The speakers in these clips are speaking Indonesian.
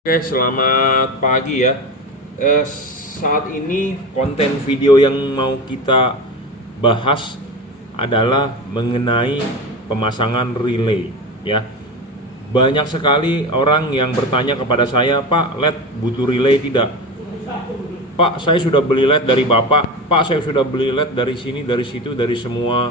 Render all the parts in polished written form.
Oke, selamat pagi ya. Saat ini konten video yang mau kita bahas adalah mengenai pemasangan relay ya. Banyak sekali orang yang bertanya kepada saya, "Pak, LED butuh relay tidak?" "Pak, saya sudah beli LED dari Bapak." "Pak, saya sudah beli LED dari sini, dari situ, dari semua."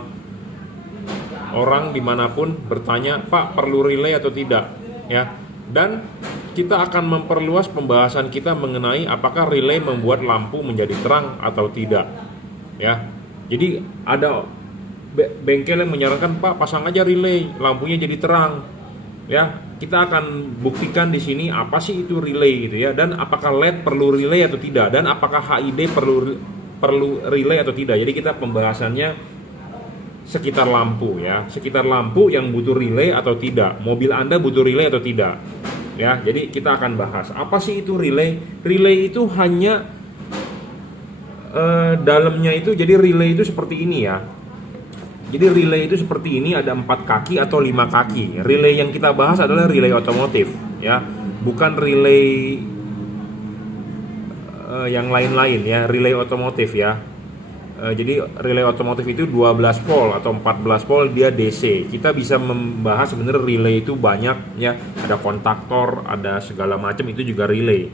Orang dimanapun bertanya, "Pak, perlu relay atau tidak?" Ya, dan kita akan memperluas pembahasan kita mengenai apakah relay membuat lampu menjadi terang atau tidak. Ya, jadi ada bengkel yang menyarankan, "Pak, pasang aja relay, lampunya jadi terang." Ya, kita akan buktikan di sini apa sih itu relay gitu ya, dan apakah LED perlu relay atau tidak, dan apakah HID perlu relay atau tidak. Jadi kita pembahasannya sekitar lampu ya, sekitar lampu yang butuh relay atau tidak, mobil Anda butuh relay atau tidak ya. Jadi kita akan bahas apa sih itu relay. Relay itu hanya dalamnya itu, jadi relay itu seperti ini ya. Jadi relay itu seperti ini, ada 4 kaki atau 5 kaki. Relay yang kita bahas adalah relay otomotif ya, bukan relay yang lain-lain ya, relay otomotif ya. Jadi relay otomotif itu 12 volt atau 14 volt, dia DC. Kita bisa membahas sebenarnya relay itu banyak ya, ada kontaktor, ada segala macam, itu juga relay.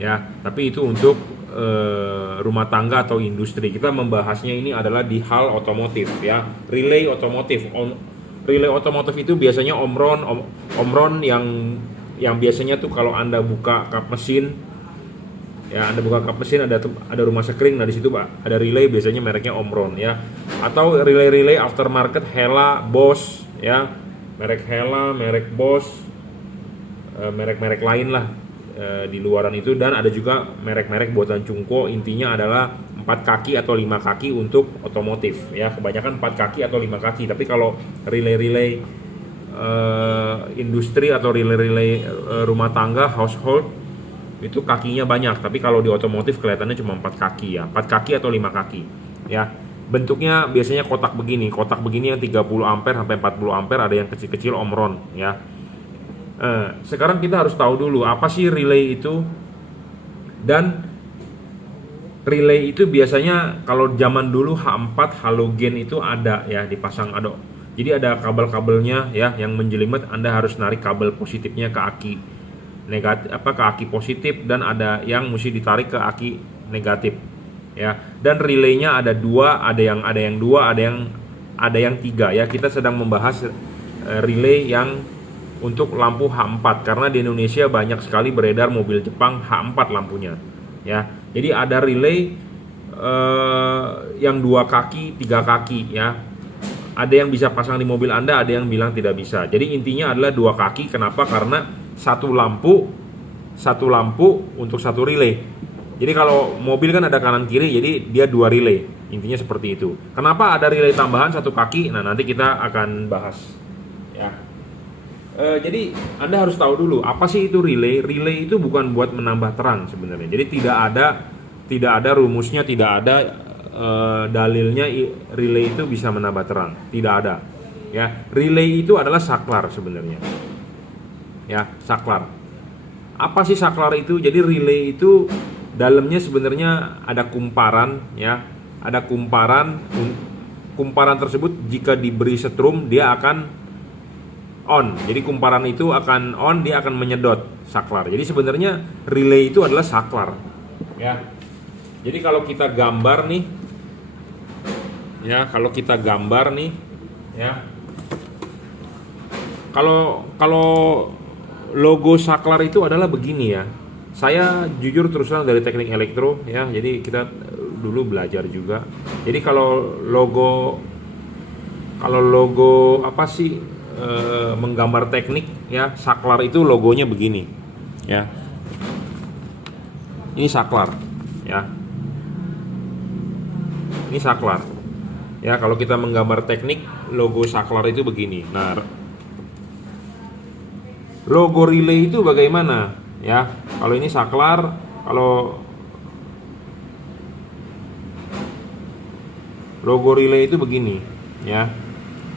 Ya, tapi itu untuk rumah tangga atau industri. Kita membahasnya ini adalah di hal otomotif ya, relay otomotif. Relay otomotif itu biasanya omron yang biasanya tuh kalau Anda buka kap mesin ya, Anda buka kap mesin, ada rumah sekring, nah di situ Pak ada relay, biasanya mereknya Omron ya, atau relay aftermarket Hella, Bosch ya, merek Hella, merek Bosch, merek-merek lain lah di luaran itu, dan ada juga merek-merek buatan Cungko. Intinya adalah 4 kaki atau 5 kaki untuk otomotif ya, kebanyakan 4 kaki atau 5 kaki. Tapi kalau relay industri atau relay rumah tangga, household, itu kakinya banyak. Tapi kalau di otomotif kelihatannya cuma 4 kaki ya, 4 kaki atau 5 kaki ya. Bentuknya biasanya kotak begini yang 30 ampere sampai 40 ampere, ada yang kecil-kecil Omron ya. Sekarang kita harus tahu dulu apa sih relay itu. Dan relay itu biasanya kalau zaman dulu H4 halogen itu ada ya, dipasang ada. Jadi ada kabel-kabelnya ya yang menjelimet, Anda harus narik kabel positifnya ke aki negatif, ke aki positif, dan ada yang mesti ditarik ke aki negatif ya. Dan relaynya ada dua, ada yang dua, ada yang tiga ya. Kita sedang membahas relay yang untuk lampu H4, karena di Indonesia banyak sekali beredar mobil Jepang H4 lampunya ya. Jadi ada relay yang 2 kaki, 3 kaki ya. Ada yang bisa pasang di mobil Anda, ada yang bilang tidak bisa. Jadi intinya adalah 2 kaki. Kenapa? Karena satu lampu untuk satu relay. Jadi kalau mobil kan ada kanan kiri, jadi dia 2 relay. Intinya seperti itu. Kenapa ada relay tambahan 1 kaki? Nah, nanti kita akan bahas ya. Jadi Anda harus tahu dulu apa sih itu relay. Relay itu bukan buat menambah terang sebenarnya. Jadi tidak ada rumusnya, tidak ada dalilnya relay itu bisa menambah terang. Tidak ada ya. Relay itu adalah saklar sebenarnya ya, saklar. Apa sih saklar itu? Jadi relay itu dalamnya sebenarnya ada kumparan ya, ada kumparan. Kumparan tersebut jika diberi setrum dia akan on. Jadi kumparan itu akan on, dia akan menyedot saklar. Jadi sebenarnya relay itu adalah saklar ya. Jadi kalau kita gambar nih ya, kalau logo saklar itu adalah begini ya. Saya jujur terus terang dari teknik elektro ya, jadi kita dulu belajar juga. Jadi kalau logo apa sih, menggambar teknik ya, saklar itu logonya begini ya. Ini saklar ya. Ini saklar ya. Kalau kita menggambar teknik, logo saklar itu begini. Nah, logo relay itu bagaimana ya? Kalau ini saklar, kalau logo relay itu begini ya.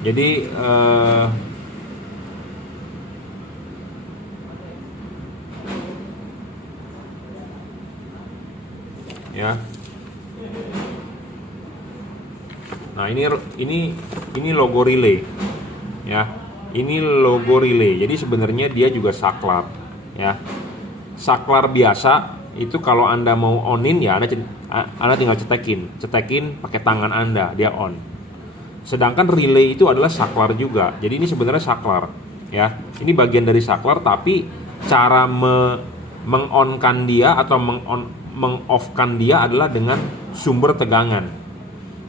Jadi ya. Nah, ini logo relay. Ya. Ini logo relay. Jadi sebenarnya dia juga saklar, ya. Saklar biasa itu kalau Anda mau onin ya Anda tinggal cetekin pakai tangan Anda, dia on. Sedangkan relay itu adalah saklar juga. Jadi ini sebenarnya saklar, ya. Ini bagian dari saklar, tapi cara mengonkan dia atau mengoffkan dia adalah dengan sumber tegangan.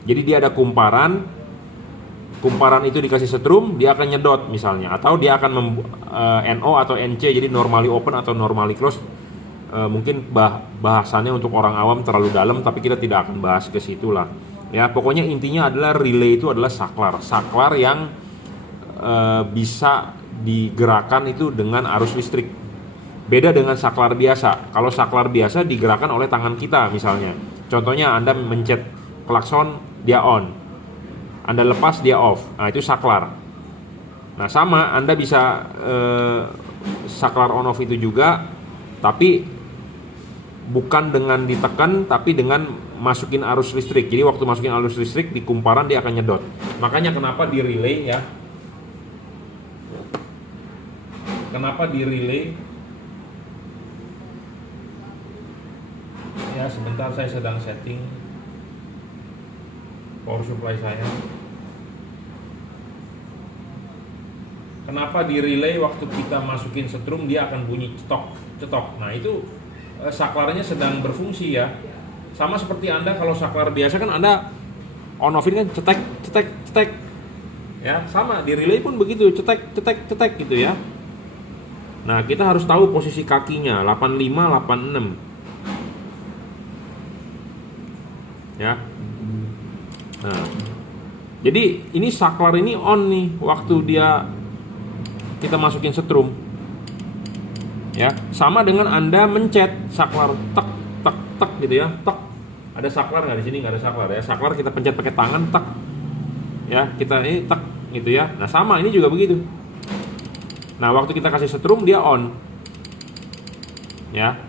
Jadi dia ada kumparan itu dikasih setrum, dia akan nyedot misalnya, atau dia akan NO atau NC, jadi normally open atau normally close. Mungkin bahasannya untuk orang awam terlalu dalam, tapi kita tidak akan bahas ke situ lah. Ya, pokoknya intinya adalah relay itu adalah saklar yang bisa digerakkan itu dengan arus listrik. Beda dengan saklar biasa. Kalau saklar biasa digerakkan oleh tangan kita misalnya. Contohnya Anda mencet klakson, dia on. Anda lepas, dia off. Nah, itu saklar. Nah, sama Anda bisa saklar on off itu juga, tapi bukan dengan ditekan, tapi dengan masukin arus listrik. Jadi waktu masukin arus listrik di kumparan dia akan nyedot. Makanya kenapa di relay ya? Kenapa di relay? Ya, sebentar, saya sedang setting power supply saya. Kenapa di relay waktu kita masukin setrum dia akan bunyi cetok. Nah, itu saklarnya sedang berfungsi ya. Sama seperti Anda kalau saklar biasa kan Anda on off kan cetek. Ya, sama di relay pun begitu, cetek gitu ya. Nah, kita harus tahu posisi kakinya 85, 86. Ya. Nah, jadi ini saklar ini on nih waktu kita masukin setrum. Ya, sama dengan Anda mencet saklar tek gitu ya, tek. Ada saklar nggak di sini? Nggak ada saklar ya. Saklar kita pencet pakai tangan, tek. Ya, kita ini tek gitu ya. Nah, sama ini juga begitu. Nah, waktu kita kasih setrum dia on. Ya.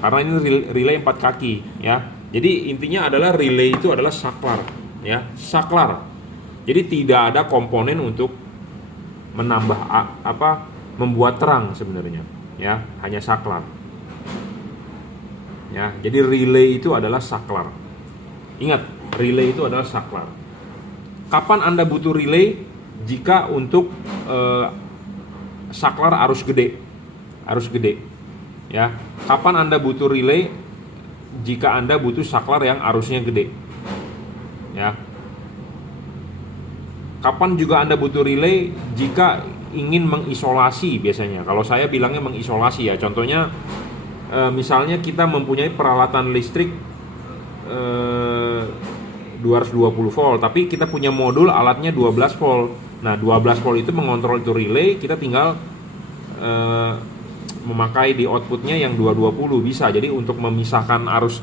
Karena ini relay 4 kaki, ya. Jadi intinya adalah relay itu adalah saklar, ya, saklar. Jadi tidak ada komponen untuk menambah membuat terang sebenarnya, ya, hanya saklar. Ya, jadi relay itu adalah saklar. Ingat, relay itu adalah saklar. Kapan Anda butuh relay? Jika untuk saklar arus gede, ya. Kapan Anda butuh relay? Jika Anda butuh saklar yang arusnya gede, ya. Kapan juga Anda butuh relay? Jika ingin mengisolasi biasanya. Kalau saya bilangnya mengisolasi ya. Contohnya misalnya kita mempunyai peralatan listrik 220 volt, tapi kita punya modul alatnya 12 volt. Nah, 12 volt itu mengontrol itu relay, kita tinggal memakai di outputnya yang 220 bisa. Jadi untuk memisahkan arus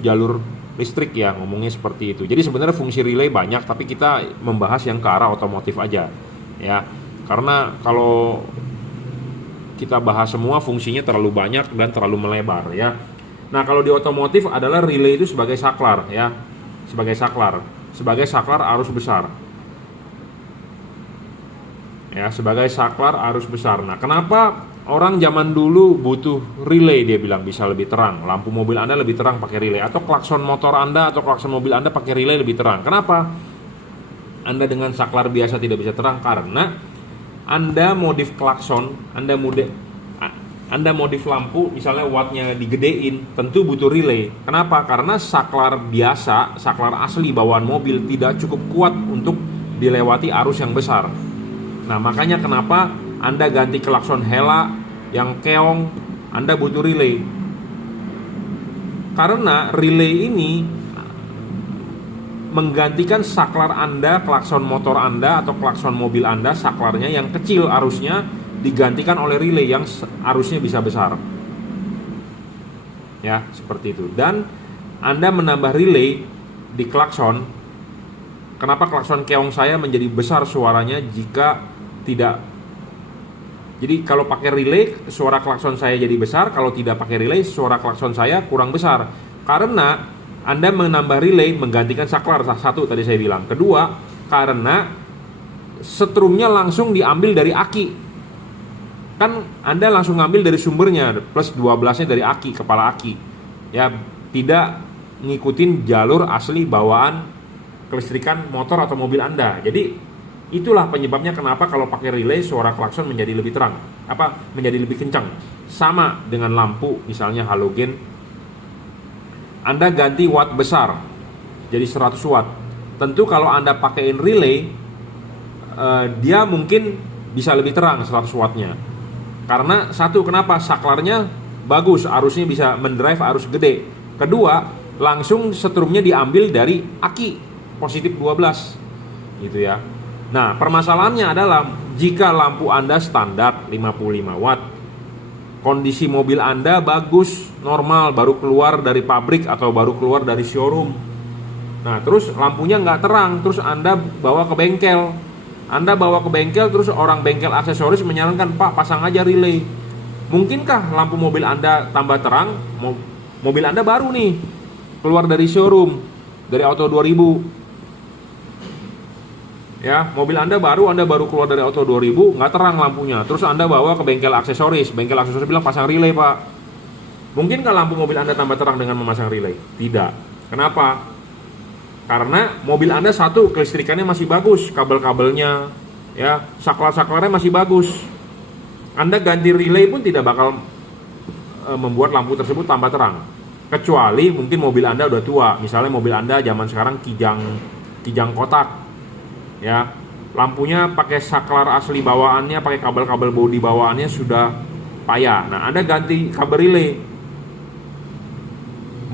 jalur listrik ya, ngomongnya seperti itu. Jadi sebenarnya fungsi relay banyak, tapi kita membahas yang ke arah otomotif aja ya. Karena kalau kita bahas semua fungsinya terlalu banyak dan terlalu melebar ya. Nah, kalau di otomotif adalah relay itu sebagai saklar ya. Sebagai saklar arus besar. Ya, sebagai saklar arus besar. Nah, kenapa orang zaman dulu butuh relay? Dia bilang bisa lebih terang. Lampu mobil Anda lebih terang pakai relay, atau klakson motor Anda atau klakson mobil Anda pakai relay lebih terang. Kenapa? Anda dengan saklar biasa tidak bisa terang karena Anda modif klakson, Anda modif lampu, misalnya wattnya digedein, tentu butuh relay. Kenapa? Karena saklar biasa, saklar asli bawaan mobil tidak cukup kuat untuk dilewati arus yang besar. Nah, makanya kenapa Anda ganti klakson Hella yang keong, Anda butuh relay. Karena relay ini menggantikan saklar Anda, klakson motor Anda atau klakson mobil Anda, saklarnya yang kecil arusnya digantikan oleh relay yang arusnya bisa besar. Ya, seperti itu. Dan Anda menambah relay di klakson. Kenapa klakson keong saya menjadi besar suaranya jika tidak Jadi kalau pakai relay, suara klakson saya jadi besar. Kalau tidak pakai relay, suara klakson saya kurang besar. Karena Anda menambah relay menggantikan saklar. Satu tadi saya bilang. Kedua, karena setrumnya langsung diambil dari aki. Kan Anda langsung ngambil dari sumbernya, plus 12-nya dari aki, kepala aki. Ya, tidak ngikutin jalur asli bawaan kelistrikan motor atau mobil Anda. Jadi itulah penyebabnya kenapa kalau pakai relay suara klakson menjadi lebih terang, menjadi lebih kencang. Sama dengan lampu misalnya halogen, Anda ganti watt besar jadi 100 watt. Tentu kalau Anda pakaiin relay, dia mungkin bisa lebih terang 100 wattnya. Karena satu, kenapa? Saklarnya bagus, arusnya bisa mendrive arus gede. Kedua, langsung setrumnya diambil dari aki positif 12 gitu ya. Nah, permasalahannya adalah jika lampu Anda standar 55 watt, kondisi mobil Anda bagus, normal, baru keluar dari pabrik atau baru keluar dari showroom. Nah, terus lampunya nggak terang, terus Anda bawa ke bengkel. Terus orang bengkel aksesoris menyarankan, Pak, pasang aja relay. Mungkinkah lampu mobil Anda tambah terang? Mobil Anda baru nih, keluar dari showroom, dari Auto 2000. Ya, mobil Anda baru keluar dari Auto 2000, nggak terang lampunya. Terus Anda bawa ke bengkel aksesoris bilang pasang relay, Pak. Mungkinkah lampu mobil Anda tambah terang dengan memasang relay? Tidak. Kenapa? Karena mobil Anda satu, kelistrikannya masih bagus, kabel-kabelnya, ya, saklar-saklarnya masih bagus. Anda ganti relay pun tidak bakal membuat lampu tersebut tambah terang. Kecuali mungkin mobil Anda udah tua. Misalnya mobil Anda zaman sekarang kijang kotak. Ya, lampunya pakai saklar asli bawaannya, pakai kabel-kabel bodi bawaannya sudah payah. Nah, Anda ganti kabel relay,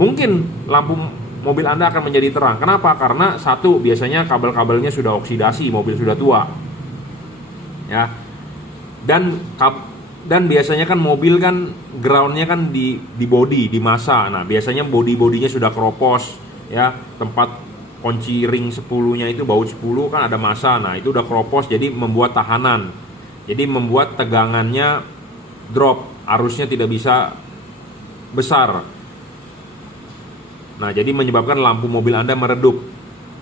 mungkin lampu mobil Anda akan menjadi terang. Kenapa? Karena satu, biasanya kabel-kabelnya sudah oksidasi, mobil sudah tua. Ya. Dan biasanya kan mobil kan groundnya kan di bodi, di massa. Nah, biasanya bodinya sudah keropos, ya, tempat kunci ring 10-nya itu, baut 10 kan ada massa. Nah, itu udah keropos, jadi membuat tahanan. Jadi membuat tegangannya drop, arusnya tidak bisa besar. Nah, jadi menyebabkan lampu mobil Anda meredup.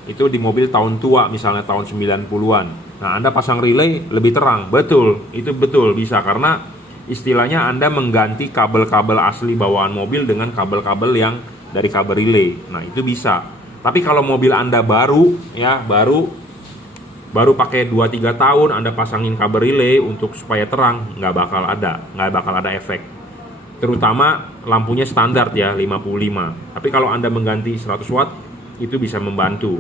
Itu di mobil tahun tua, misalnya tahun 90-an. Nah, Anda pasang relay lebih terang. Betul, itu betul bisa, karena istilahnya Anda mengganti kabel-kabel asli bawaan mobil dengan kabel-kabel yang dari kabel relay. Nah, itu bisa. Tapi kalau mobil Anda baru pakai 2-3 tahun, Anda pasangin kabel relay untuk supaya terang, nggak bakal ada efek. Terutama lampunya standar ya 55. Tapi kalau Anda mengganti 100 watt, itu bisa membantu.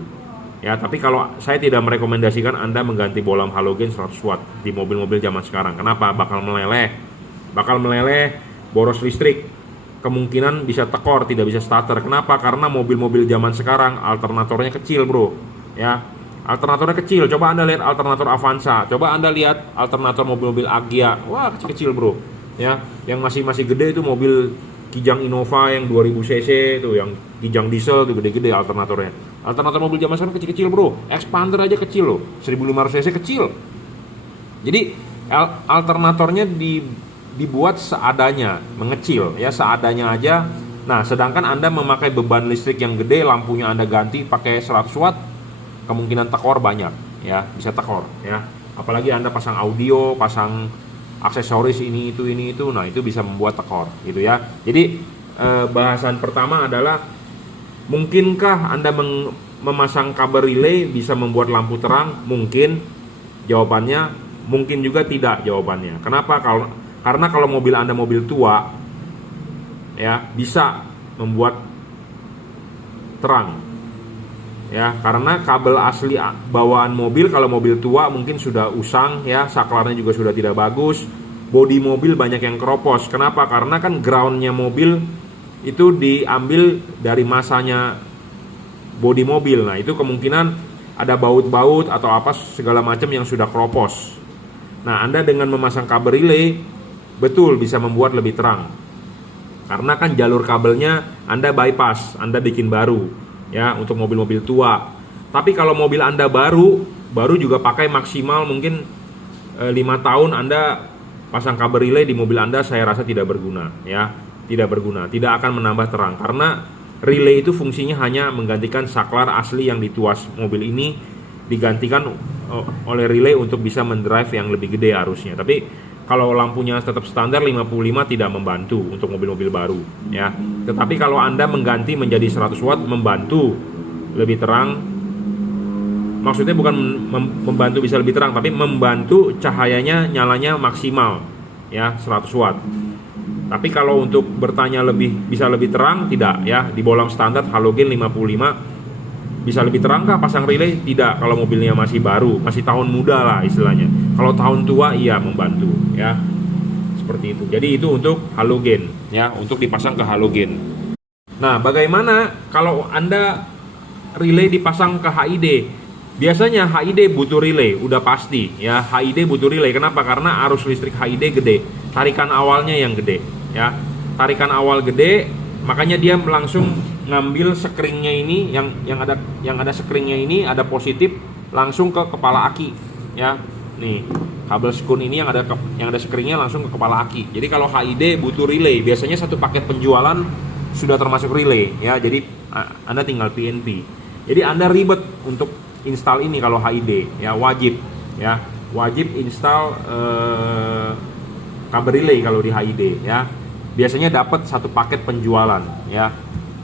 Ya, tapi kalau saya tidak merekomendasikan Anda mengganti bolam halogen 100 watt di mobil-mobil zaman sekarang. Kenapa? Bakal meleleh, boros listrik. Kemungkinan bisa tekor, tidak bisa starter. Kenapa? Karena mobil-mobil zaman sekarang alternatornya kecil, bro. Ya, alternatornya kecil. Coba Anda lihat alternator Avanza. Coba Anda lihat alternator mobil-mobil Agya. Wah, kecil-kecil, bro. Ya, yang masih gede itu mobil Kijang Innova yang 2000 cc itu, yang Kijang diesel itu gede-gede alternatornya. Alternator mobil zaman sekarang kecil-kecil, bro. Expander aja kecil loh, 1500 cc kecil. Jadi alternatornya dibuat seadanya, mengecil ya, seadanya aja. Nah, sedangkan Anda memakai beban listrik yang gede, lampunya Anda ganti pakai 100 watt, kemungkinan tekor banyak ya, bisa tekor ya. Apalagi Anda pasang audio, pasang aksesoris ini itu, nah itu bisa membuat tekor gitu ya. Jadi bahasan pertama adalah, mungkinkah Anda memasang kabel relay bisa membuat lampu terang? Mungkin. Jawabannya mungkin juga tidak jawabannya. Kenapa? Karena kalau mobil Anda mobil tua, ya, bisa membuat terang. Ya, karena kabel asli bawaan mobil, kalau mobil tua mungkin sudah usang ya, saklarnya juga sudah tidak bagus, bodi mobil banyak yang keropos. Kenapa? Karena kan groundnya mobil itu diambil dari masanya bodi mobil. Nah, itu kemungkinan ada baut-baut atau apa segala macam yang sudah keropos. Nah, Anda dengan memasang kabel relay, betul bisa membuat lebih terang. Karena kan jalur kabelnya Anda bypass, Anda bikin baru ya, untuk mobil-mobil tua. Tapi kalau mobil Anda baru juga pakai maksimal mungkin 5 tahun, Anda pasang kabel relay di mobil Anda saya rasa tidak berguna ya, tidak berguna, tidak akan menambah terang karena relay itu fungsinya hanya menggantikan saklar asli yang dituas mobil ini digantikan oleh relay untuk bisa mendrive yang lebih gede arusnya. Tapi kalau lampunya tetap standar 55 tidak membantu untuk mobil-mobil baru ya. Tetapi kalau Anda mengganti menjadi 100 watt membantu lebih terang. Maksudnya bukan membantu bisa lebih terang, tapi membantu cahayanya nyalanya maksimal ya 100 watt. Tapi kalau untuk bertanya bisa lebih terang tidak ya, di bolam standar halogen 55 bisa lebih terang kah pasang relay? Tidak, kalau mobilnya masih baru, masih tahun muda lah istilahnya. Kalau tahun tua iya membantu ya. Seperti itu. Jadi itu untuk halogen ya, untuk dipasang ke halogen. Nah, bagaimana kalau Anda relay dipasang ke HID? Biasanya HID butuh relay, udah pasti ya. HID butuh relay. Kenapa? Karena arus listrik HID gede, tarikan awalnya yang gede ya. Tarikan awal gede, makanya dia langsung ngambil sekringnya ini yang ada sekringnya ini ada positif langsung ke kepala aki ya. Nih, kabel skun ini yang ada sekringnya langsung ke kepala aki. Jadi kalau HID butuh relay, biasanya satu paket penjualan sudah termasuk relay ya. Jadi Anda tinggal PNP. Jadi Anda ribet untuk install ini kalau HID ya, wajib install kabel relay kalau di HID ya. Biasanya dapat satu paket penjualan ya.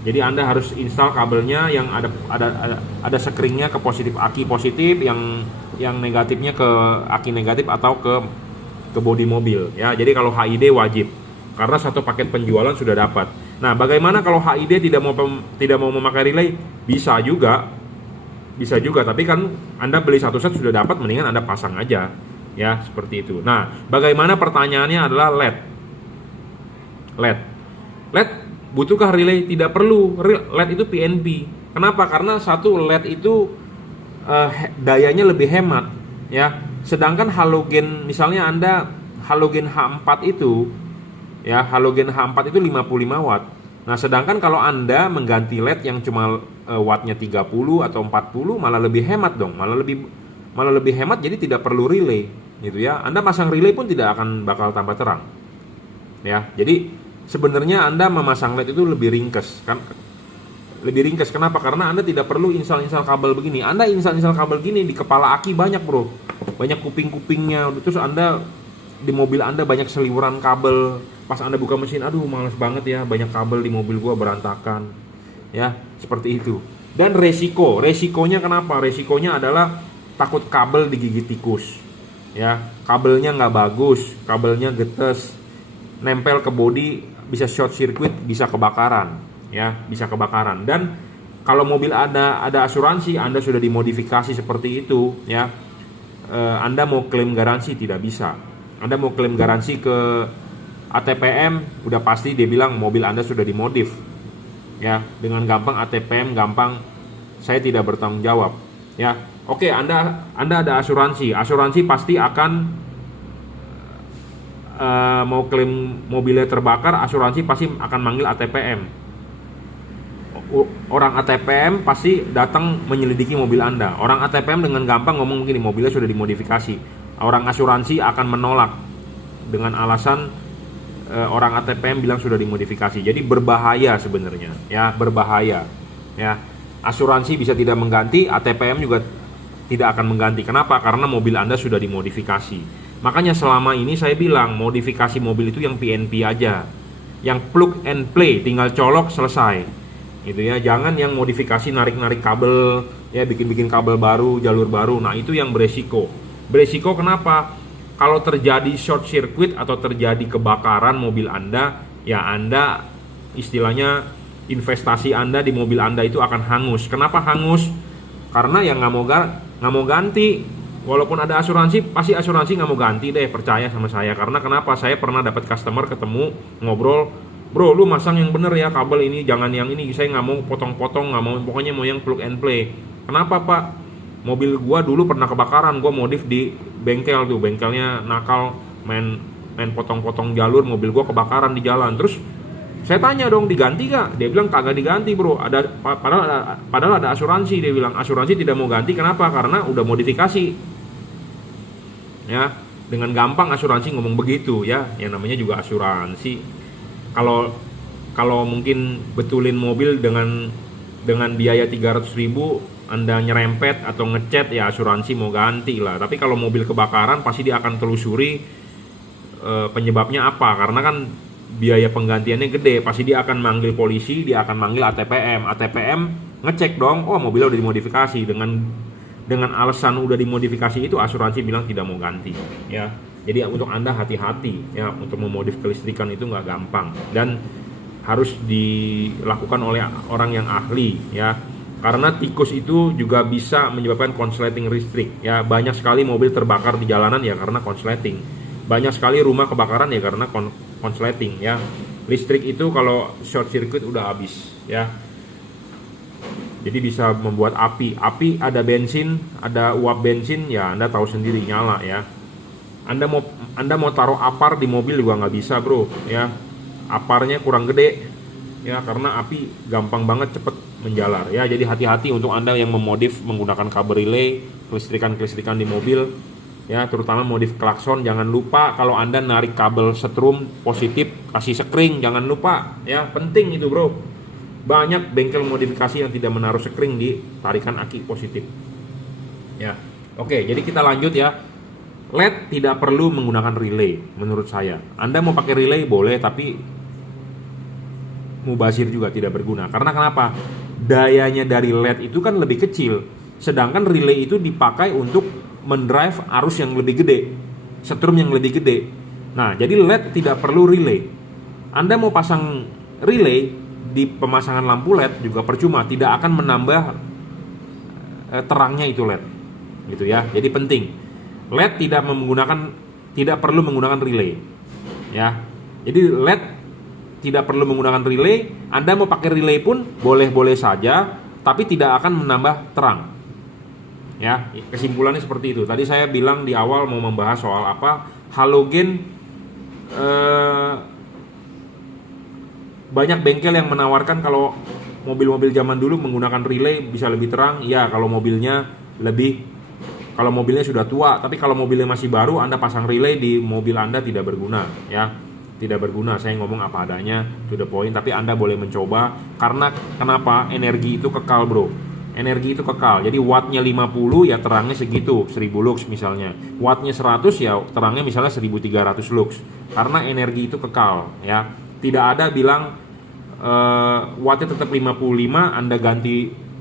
Jadi Anda harus install kabelnya yang ada sekringnya ke positif aki positif, yang negatifnya ke aki negatif atau ke bodi mobil ya. Jadi kalau HID wajib karena satu paket penjualan sudah dapat. Nah, bagaimana kalau HID tidak mau memakai relay? Bisa juga, tapi kan Anda beli satu set sudah dapat, mendingan Anda pasang aja ya, seperti itu. Nah, bagaimana pertanyaannya adalah LED butuhkah relay? Tidak perlu. LED itu PNP. Kenapa? Karena satu LED itu dayanya lebih hemat ya. Sedangkan halogen, misalnya Anda halogen H4 itu ya, halogen H4 itu 55 watt. Nah, sedangkan kalau Anda mengganti LED yang cuma wattnya 30 atau 40 malah lebih hemat dong, malah lebih hemat, jadi tidak perlu relay gitu ya. Anda pasang relay pun tidak akan bakal tambah terang. Ya, jadi sebenarnya Anda memasang LED itu lebih ringkes kan? Lebih ringkes kenapa? Karena Anda tidak perlu install kabel begini. Anda install kabel gini di kepala aki banyak, Bro. Banyak kuping-kupingnya. Terus Anda di mobil Anda banyak seliweran kabel. Pas Anda buka mesin, aduh males banget ya, banyak kabel di mobil gua berantakan. Ya, seperti itu. Dan resikonya kenapa? Resikonya adalah takut kabel digigit tikus. Ya, kabelnya nggak bagus, kabelnya getes, nempel ke bodi, bisa short circuit, bisa kebakaran, ya, bisa kebakaran. Dan kalau mobil ada asuransi, Anda sudah dimodifikasi seperti itu, ya, Anda mau klaim garansi tidak bisa. Anda mau klaim garansi ke ATPM, udah pasti dia bilang mobil Anda sudah dimodif, ya, dengan gampang ATPM gampang, saya tidak bertanggung jawab, ya. Oke, Anda ada asuransi pasti akan mau klaim mobilnya terbakar, asuransi pasti akan manggil ATPM. Orang ATPM pasti datang menyelidiki mobil Anda. Orang ATPM dengan gampang ngomong begini, mobilnya sudah dimodifikasi. Orang asuransi akan menolak dengan alasan orang ATPM bilang sudah dimodifikasi. Jadi berbahaya sebenarnya, ya, berbahaya. Ya, asuransi bisa tidak mengganti, ATPM juga tidak akan mengganti. Kenapa? Karena mobil Anda sudah dimodifikasi. Makanya selama ini saya bilang modifikasi mobil itu yang PNP aja, yang plug and play, tinggal colok selesai, gitu ya. Jangan yang modifikasi narik kabel, ya, bikin kabel baru, jalur baru. Nah, itu yang beresiko. Beresiko kenapa? Kalau terjadi short circuit atau terjadi kebakaran mobil Anda, ya Anda istilahnya investasi Anda di mobil Anda itu akan hangus. Kenapa hangus? Karena yang nggak mau ganti. Walaupun ada asuransi, pasti asuransi nggak mau ganti deh, percaya sama saya. Karena kenapa? Saya pernah dapat customer ketemu, ngobrol, bro, lu masang yang bener ya kabel ini, jangan yang ini. Saya nggak mau potong-potong, nggak mau, pokoknya mau yang plug and play. Kenapa, Pak? Mobil gua dulu pernah kebakaran, gua modif di bengkel tuh, bengkelnya nakal, main potong-potong jalur, mobil gua kebakaran di jalan. Terus saya tanya dong, diganti gak? Dia bilang kagak diganti, bro. Padahal ada asuransi. Dia bilang asuransi tidak mau ganti. Kenapa? Karena udah modifikasi. Ya, dengan gampang asuransi ngomong begitu ya, yang namanya juga asuransi. Kalau mungkin betulin mobil dengan biaya 300.000, Anda nyerempet atau ngecat, ya asuransi mau ganti lah. Tapi kalau mobil kebakaran pasti dia akan telusuri penyebabnya apa, karena kan biaya penggantiannya gede. Pasti dia akan manggil polisi, dia akan manggil ATPM ngecek dong, oh mobilnya udah dimodifikasi. Dengan alasan udah dimodifikasi itu asuransi bilang tidak mau ganti ya. Jadi untuk Anda hati-hati ya, untuk memodif kelistrikan itu nggak gampang dan harus dilakukan oleh orang yang ahli ya, karena tikus itu juga bisa menyebabkan konsleting listrik ya. Banyak sekali mobil terbakar di jalanan ya karena konsleting, banyak sekali rumah kebakaran ya karena konsleting ya. Listrik itu kalau short circuit udah habis ya, jadi bisa membuat api. Ada bensin, ada uap bensin ya, Anda tahu sendiri nyala ya. Anda mau taruh apar di mobil juga nggak bisa bro ya, aparnya kurang gede ya, karena api gampang banget cepet menjalar ya. Jadi hati-hati untuk Anda yang memodif menggunakan kabel relay, kelistrikan di mobil ya, terutama modif klakson. Jangan lupa kalau Anda narik kabel setrum positif, kasih sekring, jangan lupa ya, penting itu bro. Banyak bengkel modifikasi yang tidak menaruh sekring di tarikan aki positif ya. Oke, jadi kita lanjut ya. LED tidak perlu menggunakan relay menurut saya. Anda mau pakai relay boleh, tapi mubazir juga tidak berguna. Karena kenapa? Dayanya dari LED itu kan lebih kecil, sedangkan relay itu dipakai untuk mendrive arus yang lebih gede, setrum yang lebih gede. Nah, jadi LED tidak perlu relay. Anda mau pasang relay di pemasangan lampu LED juga percuma, tidak akan menambah terangnya itu LED gitu ya. Jadi penting, LED tidak perlu menggunakan relay ya. Jadi LED tidak perlu menggunakan relay. Anda mau pakai relay pun boleh-boleh saja, tapi tidak akan menambah terang ya. Kesimpulannya seperti itu. Tadi saya bilang di awal mau membahas soal apa, halogen. Banyak bengkel yang menawarkan kalau mobil-mobil zaman dulu menggunakan relay bisa lebih terang ya, kalau mobilnya sudah tua. Tapi kalau mobilnya masih baru, Anda pasang relay di mobil Anda tidak berguna ya, tidak berguna. Saya ngomong apa adanya, to the point. Tapi Anda boleh mencoba, karena kenapa? Energi itu kekal bro, energi itu kekal. Jadi wattnya 50 ya terangnya segitu, 1000 lux misalnya. Wattnya 100 ya terangnya misalnya 1300 lux, karena energi itu kekal ya. Tidak ada bilang wattnya tetap 55,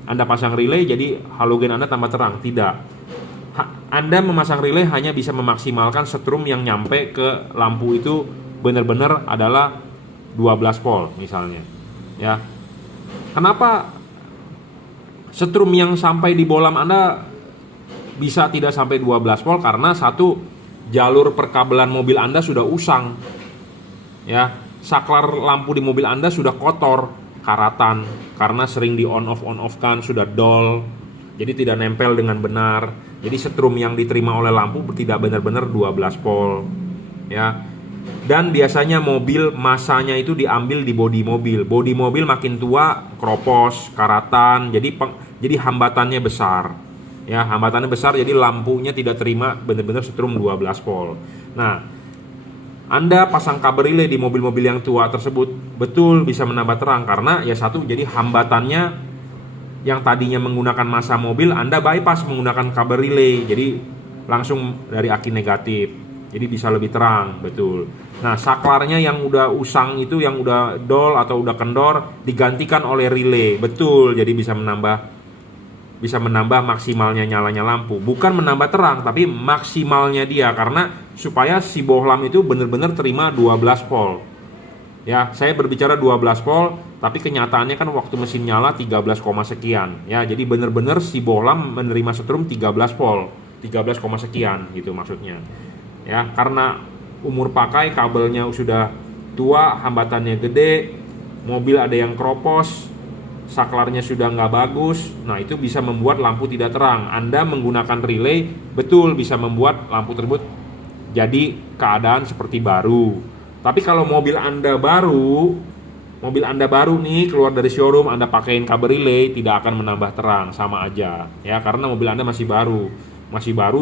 Anda pasang relay jadi halogen Anda tambah terang. Tidak. Anda memasang relay hanya bisa memaksimalkan setrum yang nyampe ke lampu itu benar-benar adalah 12 volt misalnya ya. Kenapa setrum yang sampai di bolam Anda bisa tidak sampai 12 volt? Karena satu, jalur perkabelan mobil Anda sudah usang ya. Saklar lampu di mobil Anda sudah kotor, karatan, karena sering di on off kan, sudah dol, jadi tidak nempel dengan benar. Jadi setrum yang diterima oleh lampu tidak benar-benar 12 volt ya. Dan biasanya mobil masanya itu diambil di bodi mobil. Bodi mobil makin tua, kropos, karatan, jadi hambatannya besar ya, hambatannya besar, jadi lampunya tidak terima benar-benar setrum 12 volt. Nah, Anda pasang kabel relay di mobil-mobil yang tua tersebut betul bisa menambah terang, karena ya satu, jadi hambatannya yang tadinya menggunakan massa mobil Anda bypass menggunakan kabel relay, jadi langsung dari aki negatif, jadi bisa lebih terang betul. Nah, saklarnya yang udah usang itu, yang udah dol atau udah kendor, digantikan oleh relay betul, jadi bisa menambah maksimalnya nyalanya lampu. Bukan menambah terang, tapi maksimalnya dia, karena supaya si bohlam itu benar-benar terima 12 volt ya. Saya berbicara 12 volt, tapi kenyataannya kan waktu mesin nyala 13, sekian ya. Jadi benar-benar si bohlam menerima setrum 13 volt, 13, sekian gitu maksudnya ya. Karena umur pakai, kabelnya sudah tua, hambatannya gede, mobil ada yang kropos, saklarnya sudah nggak bagus. Nah, itu bisa membuat lampu tidak terang. Anda menggunakan relay betul bisa membuat lampu tersebut jadi keadaan seperti baru. Tapi kalau mobil Anda baru nih keluar dari showroom, Anda pakaiin kabel relay, tidak akan menambah terang, sama aja ya, karena mobil Anda masih baru,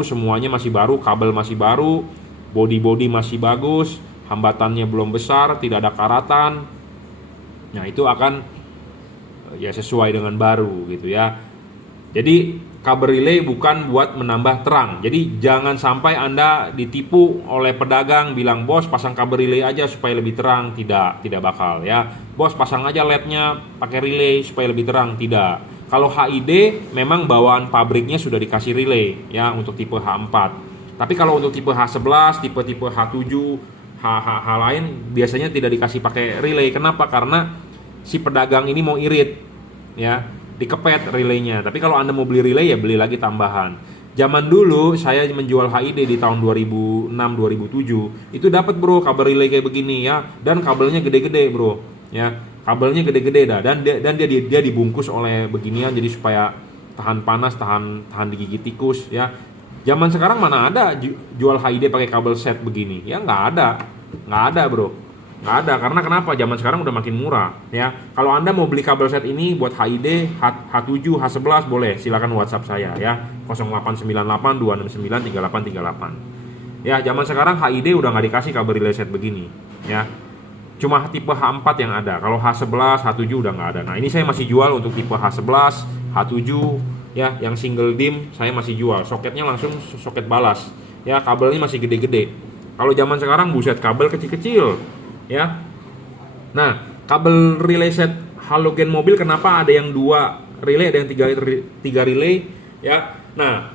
semuanya masih baru, kabel masih baru, body masih bagus, hambatannya belum besar, tidak ada karatan. Nah, itu akan ya sesuai dengan baru gitu ya. Jadi kabel relay bukan buat menambah terang. Jadi jangan sampai Anda ditipu oleh pedagang bilang, "Bos, pasang kabel relay aja supaya lebih terang." Tidak bakal ya. "Bos, pasang aja LED-nya pakai relay supaya lebih terang." Tidak. Kalau HID memang bawaan pabriknya sudah dikasih relay ya untuk tipe H4. Tapi kalau untuk tipe H11, tipe H7, H lain biasanya tidak dikasih pakai relay. Kenapa? Karena si pedagang ini mau irit ya, dikepet relaynya. Tapi kalau Anda mau beli relay ya beli lagi tambahan. Zaman dulu saya menjual HID di tahun 2006-2007 itu dapat bro kabel relay kayak begini ya, dan kabelnya gede-gede bro ya, kabelnya gede-gede dah, dan dia dibungkus oleh beginian jadi supaya tahan panas, tahan digigit tikus ya. Zaman sekarang mana ada jual HID pakai kabel set begini ya, nggak ada bro. Nggak ada, karena kenapa? Zaman sekarang udah makin murah ya. Kalau Anda mau beli kabel set ini buat HID, H7, H11 boleh, silakan WhatsApp saya ya, 0898 269 3838. Ya, zaman sekarang HID udah nggak dikasih kabel relay set begini ya. Cuma tipe H4 yang ada. Kalau H11, H7 udah nggak ada. Nah, ini saya masih jual untuk tipe H11, H7 ya, yang single dim saya masih jual. Soketnya langsung soket balas ya, kabelnya masih gede-gede. Kalau zaman sekarang buset, kabel kecil-kecil ya. Nah, kabel relay set halogen mobil kenapa ada yang 2 relay, ada yang 3 relay ya. Nah,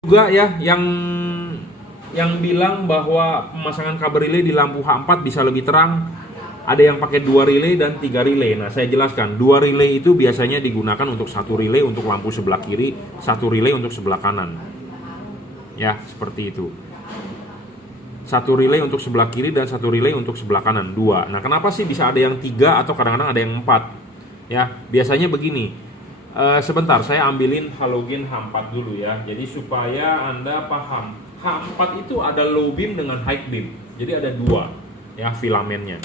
juga ya yang bilang bahwa pemasangan kabel relay di lampu H4 bisa lebih terang. Ada yang pakai 2 relay dan 3 relay. Nah, saya jelaskan, 2 relay itu biasanya digunakan untuk 1 relay untuk lampu sebelah kiri, 1 relay untuk sebelah kanan. Ya, seperti itu. 1 relay untuk sebelah kiri dan 1 relay untuk sebelah kanan, 2. Nah, kenapa sih bisa ada yang 3 atau kadang-kadang ada yang 4? Ya, biasanya begini. Sebentar, saya ambilin halogen H4 dulu ya. Jadi supaya Anda paham, H4 itu ada low beam dengan high beam. Jadi ada 2 ya filamennya.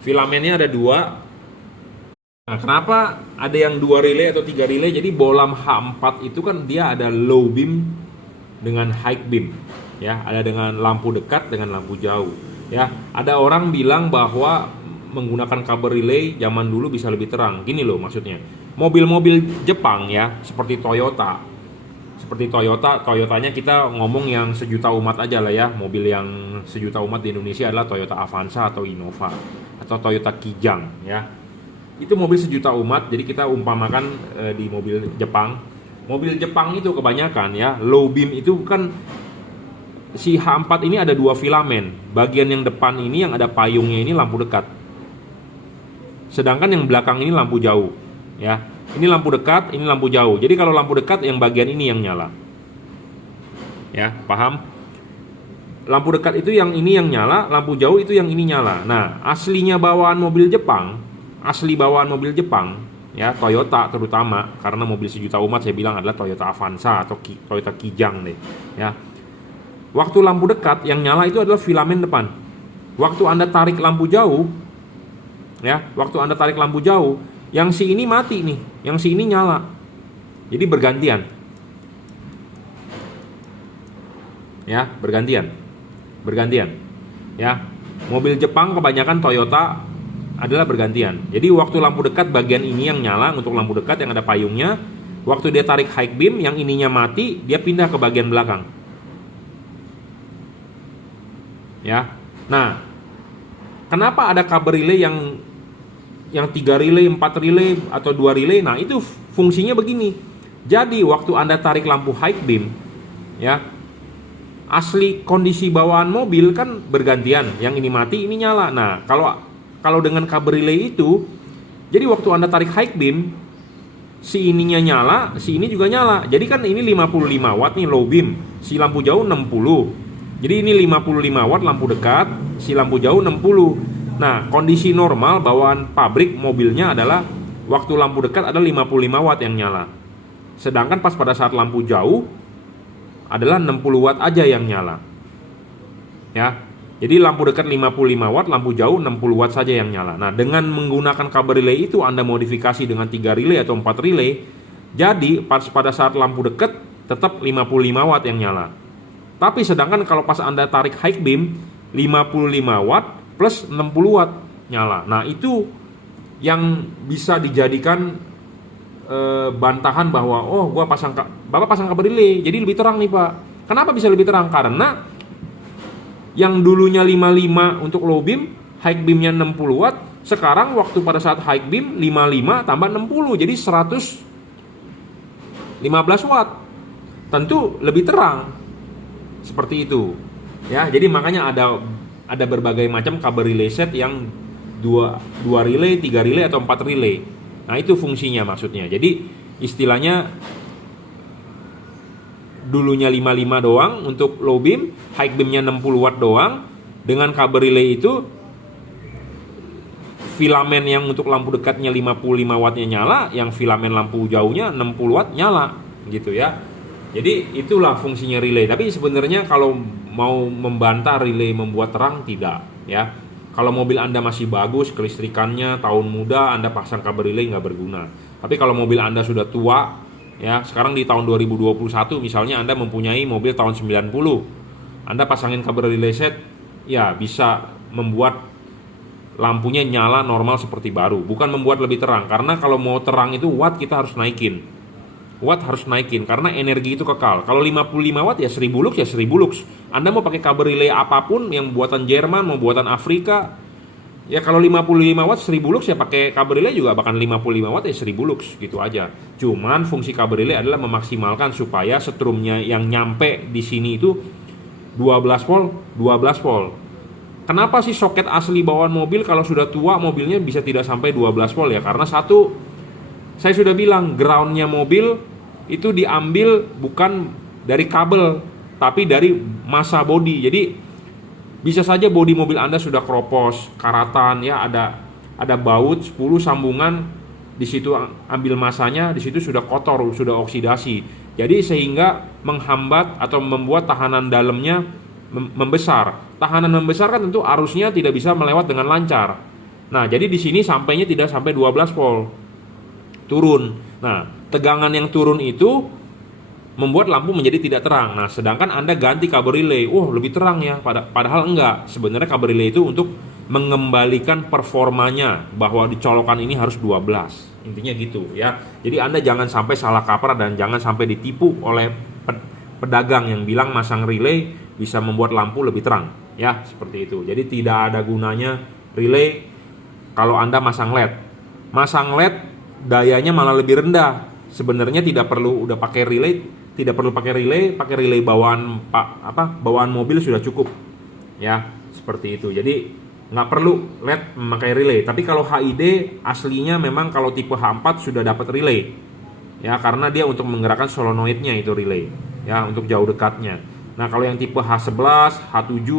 Filamennya ada 2. Nah, kenapa ada yang 2 relay atau 3 relay? Jadi bolam H4 itu kan dia ada low beam dengan high beam. Ya, ada dengan lampu dekat dengan lampu jauh. Ya, ada orang bilang bahwa menggunakan kabel relay zaman dulu bisa lebih terang. Gini loh maksudnya. Mobil-mobil Jepang ya, seperti Toyota. Toyotanya kita ngomong yang sejuta umat aja lah ya. Mobil yang sejuta umat di Indonesia adalah Toyota Avanza atau Innova atau Toyota Kijang ya. Itu mobil sejuta umat, jadi kita umpamakan di mobil Jepang. Mobil Jepang itu kebanyakan ya, low beam itu kan si H4 ini ada 2 filamen. Bagian yang depan ini yang ada payungnya ini lampu dekat. Sedangkan yang belakang ini lampu jauh. Ya, ini lampu dekat, ini lampu jauh. Jadi kalau lampu dekat yang bagian ini yang nyala. Ya, paham? Lampu dekat itu yang ini yang nyala, lampu jauh itu yang ini nyala. Nah, asli bawaan mobil Jepang ya, Toyota terutama, karena mobil sejuta umat saya bilang adalah Toyota Avanza atau Toyota Kijang deh. Ya. Waktu lampu dekat yang nyala itu adalah filamen depan. Waktu Anda tarik lampu jauh, yang si ini mati nih, yang si ini nyala. Jadi bergantian. Ya, bergantian. Ya. Mobil Jepang kebanyakan Toyota adalah bergantian. Jadi waktu lampu dekat bagian ini yang nyala untuk lampu dekat yang ada payungnya. Waktu dia tarik high beam yang ininya mati, dia pindah ke bagian belakang. Ya. Nah, kenapa ada kabel relay yang 3 relay, 4 relay atau 2 relay? Nah, itu fungsinya begini. Jadi waktu Anda tarik lampu high beam ya, asli kondisi bawaan mobil kan bergantian, yang ini mati, ini nyala. Nah, kalau dengan kabel relay itu, jadi waktu Anda tarik high beam, si ininya nyala, si ini juga nyala. Jadi kan ini 55 watt nih low beam, si lampu jauh 60. Jadi ini 55 watt lampu dekat, si lampu jauh 60. Nah, kondisi normal bawaan pabrik mobilnya adalah waktu lampu dekat ada 55 watt yang nyala. Sedangkan pas pada saat lampu jauh adalah 60 watt aja yang nyala. Ya. Jadi lampu dekat 55 watt, lampu jauh 60 watt saja yang nyala. Nah, dengan menggunakan kabel relay itu Anda modifikasi dengan 3 relay atau 4 relay. Jadi pas pada saat lampu dekat tetap 55 watt yang nyala. Tapi sedangkan kalau pas Anda tarik high beam 55 watt plus 60 watt nyala. Nah, itu yang bisa dijadikan bantahan bahwa Bapak pasang kabel relay jadi lebih terang nih Pak. Kenapa bisa lebih terang? Karena yang dulunya 55 untuk low beam, high beamnya 60 watt, sekarang waktu pada saat high beam 55 tambah 60 jadi 115 watt. Tentu lebih terang. Seperti itu. Ya, jadi makanya ada berbagai macam kabel relay set yang 2 relay, 3 relay atau 4 relay. Nah, itu fungsinya maksudnya. Jadi istilahnya dulunya 55 doang untuk low beam, high beamnya 60 watt doang. Dengan kabel relay itu filamen yang untuk lampu dekatnya 55 wattnya nyala, yang filamen lampu jauhnya 60 watt nyala gitu ya. Jadi itulah fungsinya relay. Tapi sebenarnya kalau mau membantah relay membuat terang, tidak ya. Kalau mobil Anda masih bagus, kelistrikannya tahun muda, Anda pasang kabel relay nggak berguna. Tapi kalau mobil Anda sudah tua, ya sekarang di tahun 2021 misalnya Anda mempunyai mobil tahun 90, Anda pasangin kabel relay set, ya bisa membuat lampunya nyala normal seperti baru. Bukan membuat lebih terang, karena kalau mau terang itu watt kita harus naikin. Watt harus naikin karena energi itu kekal. Kalau 55 watt ya 1000 lux ya 1000 lux. Anda mau pakai kabel relay apapun yang buatan Jerman, mau buatan Afrika, ya kalau 55 watt 1000 lux ya pakai kabel relay juga bahkan 55 watt ya 1000 lux gitu aja. Cuman fungsi kabel relay adalah memaksimalkan supaya setrumnya yang nyampe di sini itu 12 volt, 12 volt. Kenapa sih soket asli bawaan mobil kalau sudah tua mobilnya bisa tidak sampai 12 volt ya? Karena satu, saya sudah bilang groundnya mobil itu diambil bukan dari kabel tapi dari massa bodi. Jadi bisa saja bodi mobil Anda sudah keropos, karatan ya, ada baut 10 sambungan, di situ ambil masanya, di situ sudah kotor, sudah oksidasi. Jadi sehingga menghambat atau membuat tahanan dalamnya membesar. Tahanan membesar kan tentu arusnya tidak bisa melewat dengan lancar. Nah, jadi di sini sampainya tidak sampai 12 volt. Turun. Nah, tegangan yang turun itu membuat lampu menjadi tidak terang. Nah, sedangkan Anda ganti kabel relay, lebih terang ya. Padahal enggak. Sebenarnya kabel relay itu untuk mengembalikan performanya bahwa di colokan ini harus 12. Intinya gitu ya. Jadi Anda jangan sampai salah kaprah dan jangan sampai ditipu oleh pedagang yang bilang masang relay bisa membuat lampu lebih terang. Ya, seperti itu. Jadi tidak ada gunanya relay kalau Anda masang LED. Masang LED dayanya malah lebih rendah. Sebenarnya tidak perlu pakai relay, pakai relay bawaan mobil sudah cukup. Ya, seperti itu. Jadi nggak perlu LED memakai relay. Tapi kalau HID aslinya memang kalau tipe H4 sudah dapat relay. Ya, karena dia untuk menggerakkan solenoidnya itu relay. Ya, untuk jauh dekatnya. Nah, kalau yang tipe H11, H7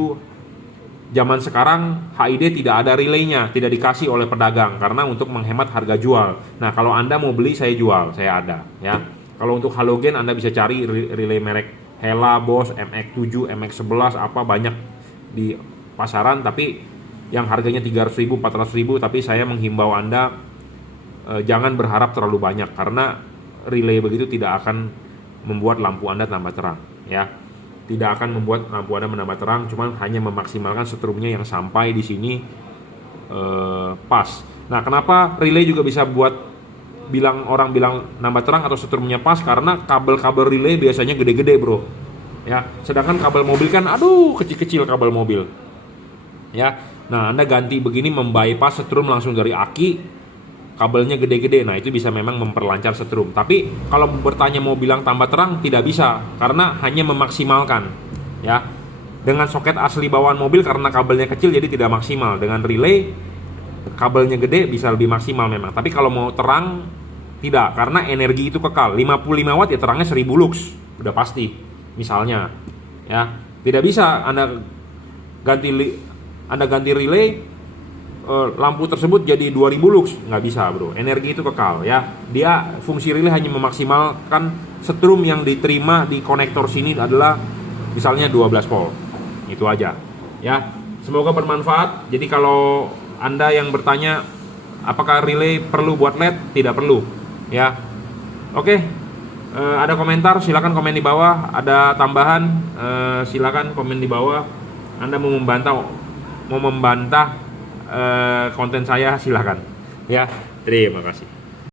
zaman sekarang HID tidak ada relaynya, tidak dikasih oleh pedagang karena untuk menghemat harga jual. Nah, kalau Anda mau beli saya jual, saya ada ya. Kalau untuk halogen Anda bisa cari relay merek Hella, Bosch, MX7, MX11 apa banyak di pasaran, tapi yang harganya 300.000, 400.000, tapi saya menghimbau Anda jangan berharap terlalu banyak karena relay begitu tidak akan membuat lampu Anda tambah terang ya. Tidak akan membuat lampu Anda menambah terang, cuman hanya memaksimalkan setrumnya yang sampai di sini pas. Nah, kenapa relay juga bisa buat orang bilang nambah terang atau setrumnya pas? Karena kabel-kabel relay biasanya gede-gede, bro. Ya, sedangkan kabel mobil kan, kecil-kecil kabel mobil. Ya, nah Anda ganti begini membypass setrum langsung dari aki. Kabelnya gede-gede, nah itu bisa memang memperlancar setrum. Tapi kalau bertanya mau bilang tambah terang, tidak bisa karena hanya memaksimalkan ya. Dengan soket asli bawaan mobil karena kabelnya kecil jadi tidak maksimal. Dengan relay kabelnya gede bisa lebih maksimal memang. Tapi kalau mau terang tidak, karena energi itu kekal. 55 watt ya terangnya 1000 lux, udah pasti. Misalnya ya, tidak bisa Anda ganti relay lampu tersebut jadi 2000 lux, nggak bisa, bro. Energi itu kekal ya. Dia fungsi relay hanya memaksimalkan setrum yang diterima di konektor sini adalah misalnya 12 volt. Itu aja ya. Semoga bermanfaat. Jadi kalau Anda yang bertanya apakah relay perlu buat LED, tidak perlu ya. Oke. Ada komentar, silakan komen di bawah. Ada tambahan, silakan komen di bawah. Anda mau membantah konten saya, silakan. Ya, terima kasih.